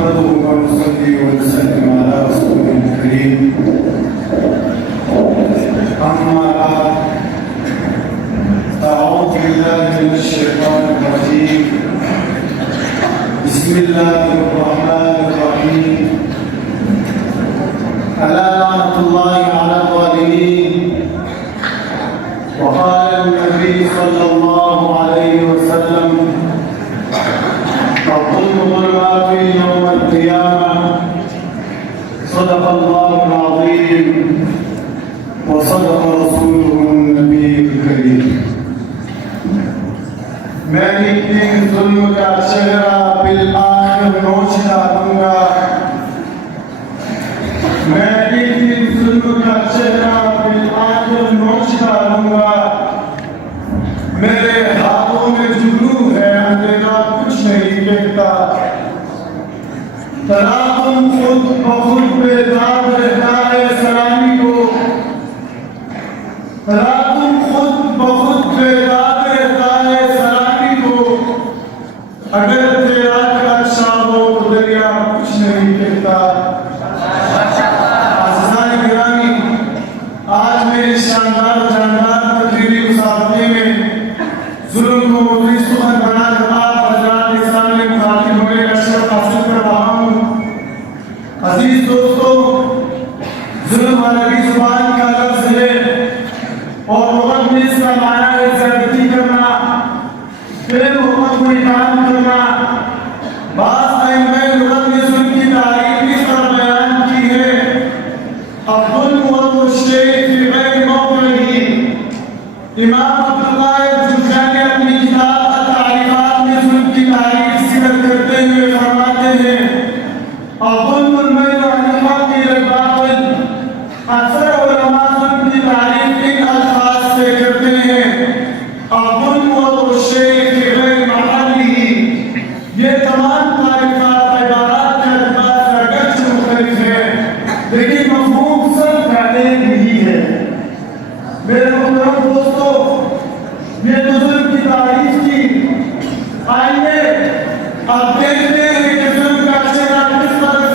نحمده ونصلي ونسلم على رسوله الكريم أما بعد أعوذ بالله من الشيطان الرجيم بسم الله الرحمن الرحيم ألا لعنة الله على الظالمين وقال النبي صلى الله عليه وسلم الظلم ظلمات يوم القيامة صدق الله العظيم وصدق رسوله النبي الكريم میں ایک دن ظلم کا چہرہ بالآخر نوچ ڈالوں گا میں ایک دن ظلم کا چہرہ بالآخر نوچ ڈالوں گا میرے ہاتھوں میں جگنو ہے اندھیرا کچھ نہیں دیکھتا تراکم خود بخود بیدار رہتا ہے سلامی کو تراکم خود بخود بیدار رہتا ہے سلامی کو اگر تیرا اچھا ہو تو دریا کچھ نہیں دیکھتا عزیزان گرامی آج میری شاندار جاندار تقریری مسابقے میں ظلم کو موضوعی سخن بنا کر آپ حضرات کے سامنے مخاطب ہونے کا شرف حاصل کر رہا ہوں عزیز دوستو ظلم عربی زبان کا لفظ ہے اور لغت میں اس کا معنی ہے زیادتی کرنا بے حکم کو اطاعت کرنا بعض ائمہ لغت نے ظلم کی تعریف اس طرح بیان کی ہے الظلم هو الشيء في غير موضعه امام عبداللہ جرجانی اپنی کتاب التعریفات میں ظلم کی تعریف ذکر کرتے ہوئے فرماتے ہیں الظلم المیل عن الحق الى الباطل اکثر علماء ظلم کی تعریف ان الفاظ سے کرتے ہیں الظلم وضع الشيء في غير محله یہ تمام تعریفات عبارات کے اعتبار سے اگرچہ مختلف ہے لیکن مفہوم سب کا ایک ہی ہے میرے محترم دوستو یہ تو ظلم کی تعریف کی آئیے آپ دیکھتے ہیں کہ ظلم کا چہرہ کس قدر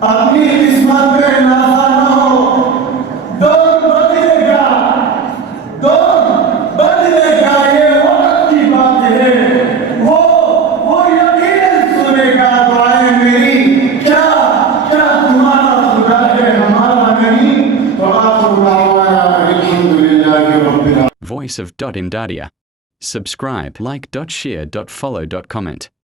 اپنی قسمت پہ نازا نہ ہو، دور بدلے گا، دور بدلے گا، یہ وقت کی بات ہے، وہ یقیناً سنے گا دعائیں میری، کیا تمہارا خدا ہے ہمارا نہیں؟ وآخر دعوانا الحمدللہ رب العالمین. Voice of Imdadia. Subscribe, like, share, follow, comment.